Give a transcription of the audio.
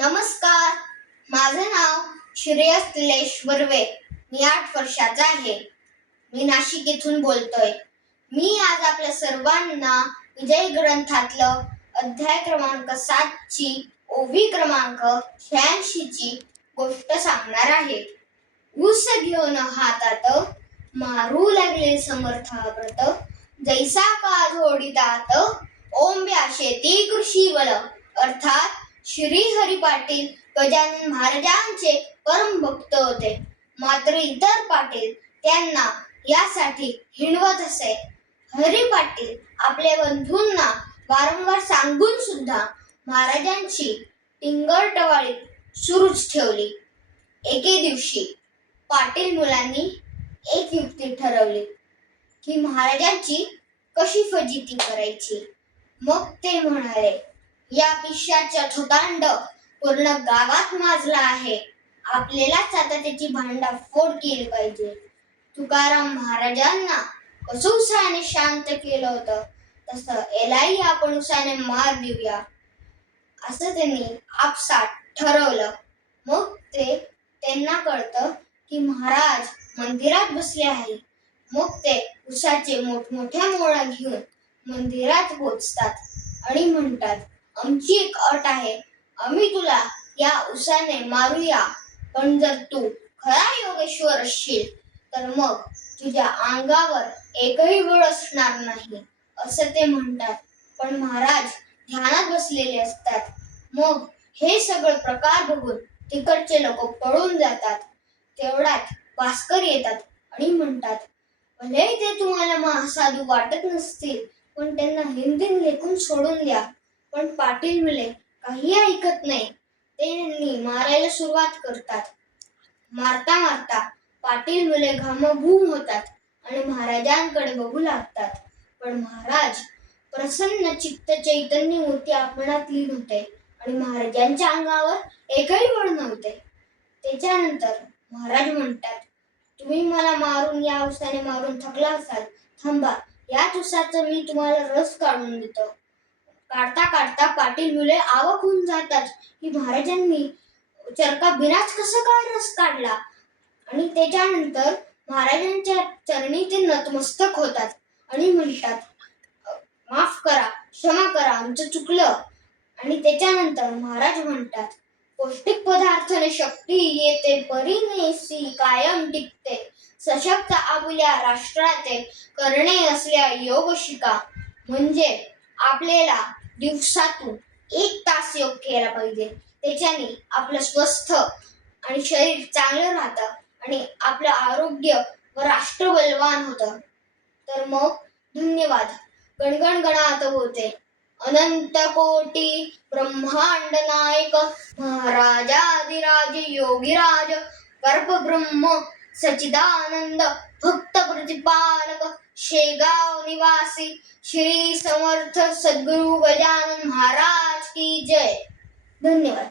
नमस्कार, माझं नाव श्रेयस तिलेश वर्वे. मी 8 वर्षाचा आहे. मी नाशिक येथून बोलतोय. मी आज आपल्या सर्वांना विजय ग्रंथातलं अध्याय क्रमांक 7 ची ओवी क्रमांक 86 ची गोष्ट सांगणार आहे. ऊस घेऊन हातात मारू लागले समर्थ व्रत, जैसा का जोडितात ओंब्या शेती कृषी बल. अर्थात श्री हरी पाटील गजानन महाराजांचे परम भक्त होते. मात्र इतर पाटील त्यांना यासाठी हिणवत असे. हरी पाटील आपल्या बंधूंना वारंवार सांगून सुद्धा महाराजांची टिंगरटवाळी सुरूच ठेवली. एके दिवशी पाटील मुलांनी एक युक्ती ठरवली की महाराजांची कशी फजिती करायची. मग ते म्हणाले, या पिशाचा थोतांड पूर्ण गावात माजला आहे. आपल्यालाच आता त्याची भांडाफोड केली पाहिजे. तुकाराम महाराजांना कसं उसाने शांत केलं होतं, तसं यालाही आपण उसाने मार देऊया, असं त्यांनी आपसात ठरवलं. मग त्यांना कळतं की महाराज मंदिरात बसले आहे. मग ते उसाचे मोठमोठ्या मोळा घेऊन मंदिरात पोचतात आणि म्हणतात, आमची एक अट आहे. आम्ही तुला या उसाने मारूया, पण जर तू खरा योगेश्वर असशील तर मग तुझ्या अंगावर एकही बळ असणार नाही, असं ते म्हणतात. पण महाराज ध्यानात बसलेले असतात. मग हे सगळे प्रकार बघून तिकडचे लोक पळून जातात. तेवढ्यात भास्कर येतात आणि म्हणतात, भले ते तुम्हाला महासाधू वाटत नसतील, पण त्यांना हिंदीत लेखून सोडून द्या. पण पाटील मुले काही ऐकत नाही. त्यांनी मारायला सुरुवात करतात. मारता मारता पाटील मुले घामघूम होतात आणि महाराजांकडे बघू लागतात. पण महाराज प्रसन्न चित्त चैतन्य मूर्ती आपणात लीन होते आणि महाराजांच्या अंगावर एकही बळ नव्हते. त्याच्यानंतर महाराज म्हणतात, तुम्ही मला मारून या उसाने मारून थकला असाल, थांबा, याच उसाचा मी तुम्हाला रस काढून देतो. काढता काढता पाटील मुले आवाक होऊन जातात की महाराजांनी चरका बिनाच कसं काय रस काढला. आणि त्याच्यानंतर महाराजांच्या चरणी ते नतमस्तक होतात आणि म्हणतात, माफ करा, क्षमा करा, आमचं चुकलं. आणि त्याच्यानंतर महाराज म्हणतात, पौष्टिक पदार्थाने शक्ती येते, परिणेसी कायम टिकते. सशक्त आपुल्या राष्ट्राचे करणे असल्या योग शिका. म्हणजे आपल्याला दिवसातून 1 तास योग केला पाहिजे. त्याच्याने आपलं स्वस्थ आणि शरीर चांगलं राहतं आणि आपलं आरोग्य व राष्ट्र बलवान होतं. तर मग धन्यवाद. गणगण गणात होते. अनंत कोटी ब्रह्मांड नायक महाराजाधिराज योगीराज गर्भब्रह्म सच्चिदानंद भक्त प्रतिपालक शेगाव निवासी श्री समर्थ सद्गुरु गजानन महाराज की जय. धन्यवाद.